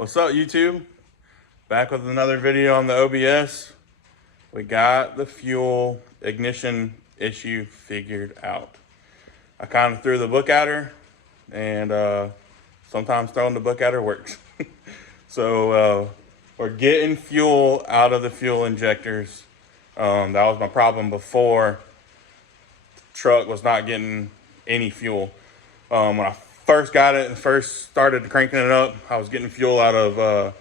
What's up, YouTube? Back with another video on the OBS. We got the fuel ignition issue figured out. I kind of threw the book at her, and sometimes throwing the book at her works. So we're getting fuel out of the fuel injectors. That was my problem before. The truck was not getting any fuel. When I first got it and first started cranking it up, I was getting fuel out of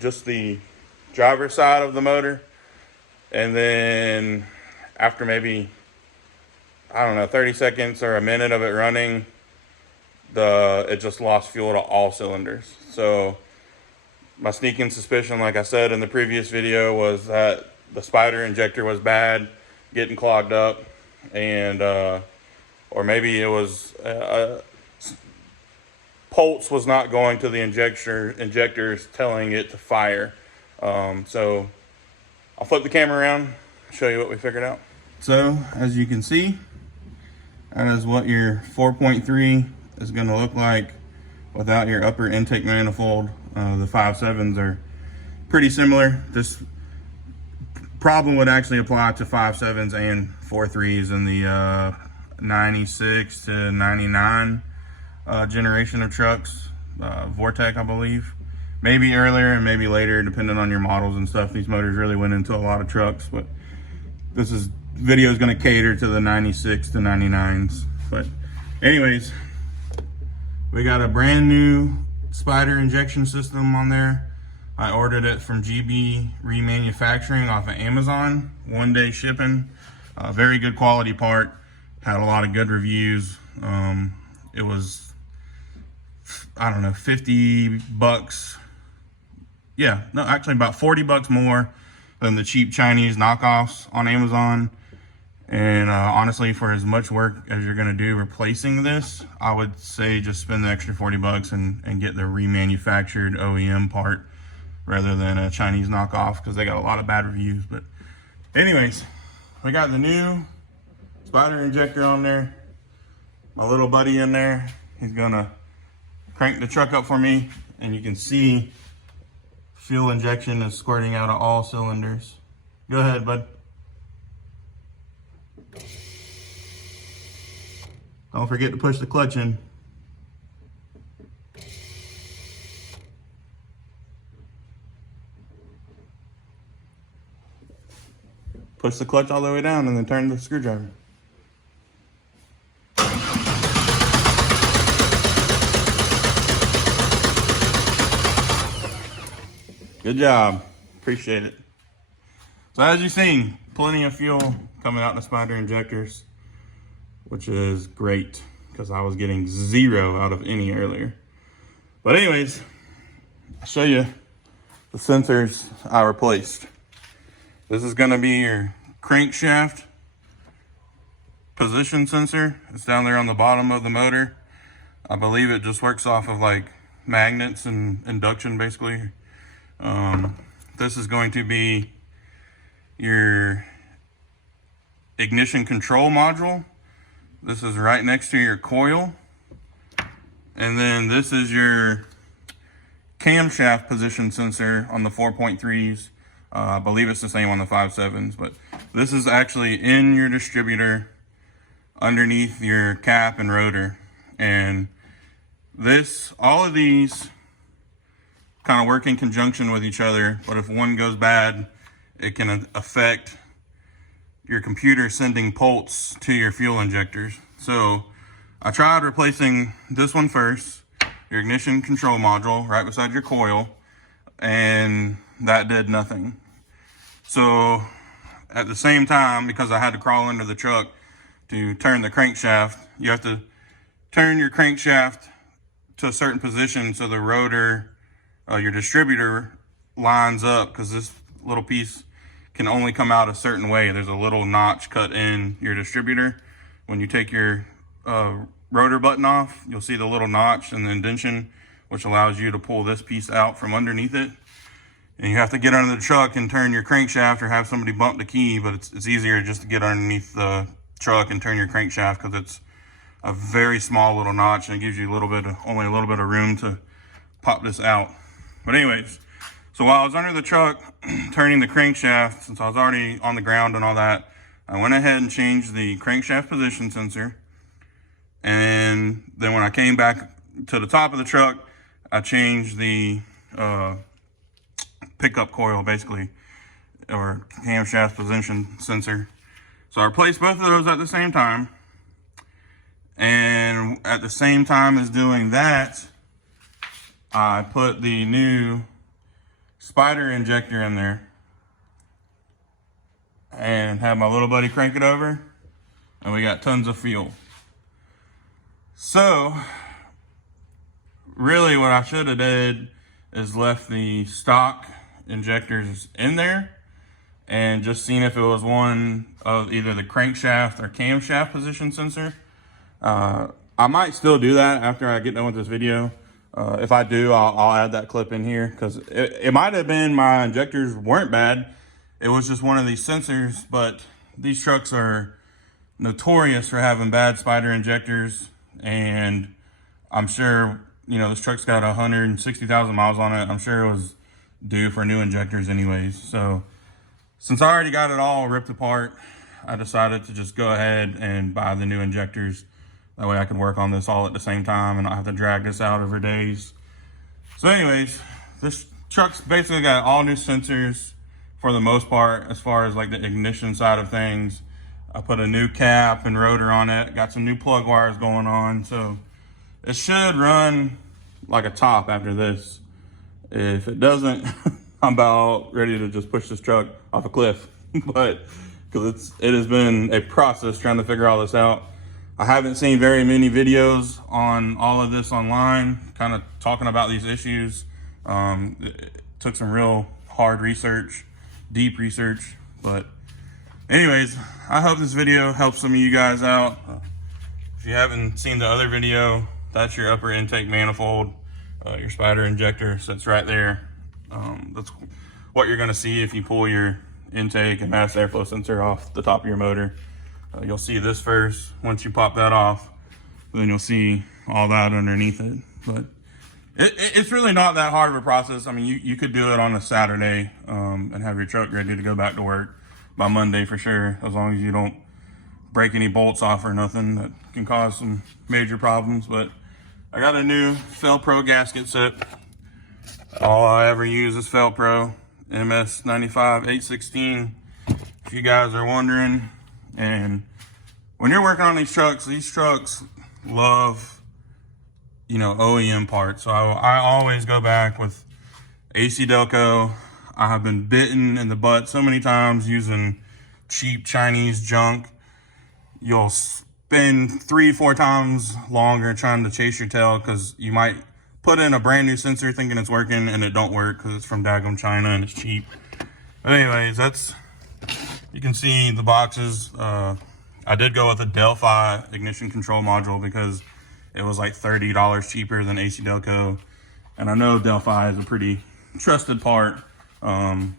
just the driver's side of the motor. And then after maybe, I don't know, 30 seconds or a minute of it running, it just lost fuel to all cylinders. So my sneaking suspicion, like I said in the previous video, was that the spider injector was bad, getting clogged up, and or maybe it was pulse was not going to the injectors, telling it to fire. So I'll flip the camera around, show you what we figured out. So as you can see, that is what your 4.3 is going to look like without your upper intake manifold. The 5.7s are pretty similar. This problem would actually apply to 5.7s and 4.3s in the 96 to 99 generation of trucks. Vortec, I believe. Maybe earlier and maybe later, depending on your models and stuff. These motors really went into a lot of trucks, but this video is going to cater to the 96 to 99s. But anyways, we got a brand new spider injection system on there. I ordered it from GB Remanufacturing off of Amazon, 1-day shipping. Very good quality part, had a lot of good reviews. It was, I don't know, 50 bucks. Yeah, no, actually about 40 bucks more than the cheap Chinese knockoffs on Amazon. And honestly, for as much work as you're gonna do replacing this, I would say just spend the extra 40 bucks and get the remanufactured OEM part rather than a Chinese knockoff, because they got a lot of bad reviews. But anyways, we got the new spider injector on there. My little buddy in there, he's gonna crank the truck up for me, and you can see fuel injection is squirting out of all cylinders. Go ahead, bud. Don't forget to push the clutch in. Push the clutch all the way down and then turn the screwdriver. Good job, appreciate it. So as you've seen, plenty of fuel coming out the spider injectors, which is great because I was getting 0 out of any earlier. But anyways, I'll show you the sensors I replaced. This is gonna be your crankshaft position sensor. It's down there on the bottom of the motor. I believe it just works off of like magnets and induction basically. This is going to be your ignition control module. This is right next to your coil. And then this is your camshaft position sensor on the 4.3s. I believe it's the same on the 5.7s, but this is actually in your distributor underneath your cap and rotor. And all of these kind of work in conjunction with each other, but if one goes bad, it can affect your computer sending pulse to your fuel injectors. So I tried replacing this one first, your ignition control module right beside your coil, and that did nothing. So at the same time, because I had to crawl under the truck to turn the crankshaft, you have to turn your crankshaft to a certain position so the rotor, your distributor lines up, because this little piece can only come out a certain way. There's a little notch cut in your distributor. When you take your rotor button off, you'll see the little notch and the indentation, which allows you to pull this piece out from underneath it. And you have to get under the truck and turn your crankshaft, or have somebody bump the key, but it's easier just to get underneath the truck and turn your crankshaft, because it's a very small little notch and it gives you only a little bit of room to pop this out. But anyways, so while I was under the truck turning the crankshaft, since I was already on the ground and all that, I went ahead and changed the crankshaft position sensor. And then when I came back to the top of the truck, I changed the pickup coil, basically, or camshaft position sensor. So I replaced both of those at the same time. And at the same time as doing that, I put the new spider injector in there and had my little buddy crank it over, and we got tons of fuel. So really what I should have did is left the stock injectors in there and just seen if it was one of either the crankshaft or camshaft position sensor. I might still do that after I get done with this video. If I do, I'll add that clip in here, because it might have been my injectors weren't bad. It was just one of these sensors, but these trucks are notorious for having bad spider injectors. And I'm sure, you know, this truck's got 160,000 miles on it. I'm sure it was due for new injectors anyways. So since I already got it all ripped apart, I decided to just go ahead and buy the new injectors. That way I could work on this all at the same time and not have to drag this out over days. So anyways, this truck's basically got all new sensors for the most part, as far as like the ignition side of things. I put a new cap and rotor on it, got some new plug wires going on. So it should run like a top after this. If it doesn't, I'm about ready to just push this truck off a cliff. But because it has been a process trying to figure all this out. I haven't seen very many videos on all of this online, kind of talking about these issues. It took some real hard research, deep research. But anyways, I hope this video helps some of you guys out. If you haven't seen the other video, that's your upper intake manifold. Your spider injector sits right there. That's what you're gonna see if you pull your intake and mass airflow sensor off the top of your motor. You'll see this first. Once you pop that off, then you'll see all that underneath it. But it's really not that hard of a process. I mean, you could do it on a Saturday and have your truck ready to go back to work by Monday for sure, as long as you don't break any bolts off or nothing that can cause some major problems. But I got a new Fel-Pro gasket set. All I ever use is Fel-Pro MS95 816, if you guys are wondering. And when you're working on these trucks love, you know, OEM parts. So I always go back with AC Delco. I have been bitten in the butt so many times using cheap Chinese junk. You'll spend 3-4 times longer trying to chase your tail because you might put in a brand new sensor thinking it's working and it don't work because it's from daggum China and it's cheap. But anyways, you can see the boxes. I did go with a Delphi ignition control module because it was like $30 cheaper than AC Delco. And I know Delphi is a pretty trusted part. So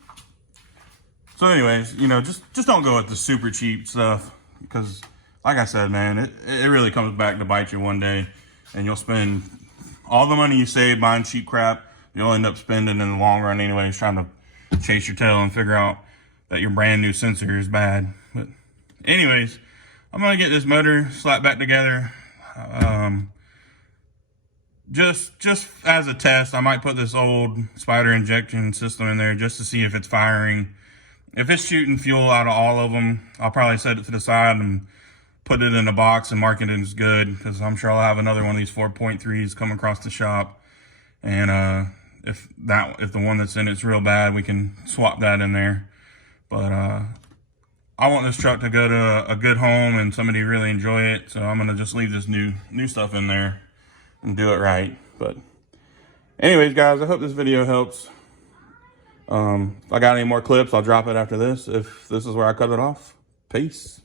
anyways, you know, just don't go with the super cheap stuff, because like I said, man, it really comes back to bite you one day, and you'll spend all the money you save buying cheap crap. You'll end up spending in the long run anyways, trying to chase your tail and figure out that your brand new sensor is bad. But anyways, I'm gonna get this motor slapped back together. Just as a test, I might put this old spider injection system in there just to see if it's firing. If it's shooting fuel out of all of them, I'll probably set it to the side and put it in a box and mark it as good, because I'm sure I'll have another one of these 4.3s come across the shop. And if the one that's in it's real bad, we can swap that in there. But I want this truck to go to a good home and somebody really enjoy it, so I'm gonna just leave this new stuff in there and do it right. But anyways, guys, I hope this video helps. If I got any more clips, I'll drop it after this. If this is where I cut it off, peace.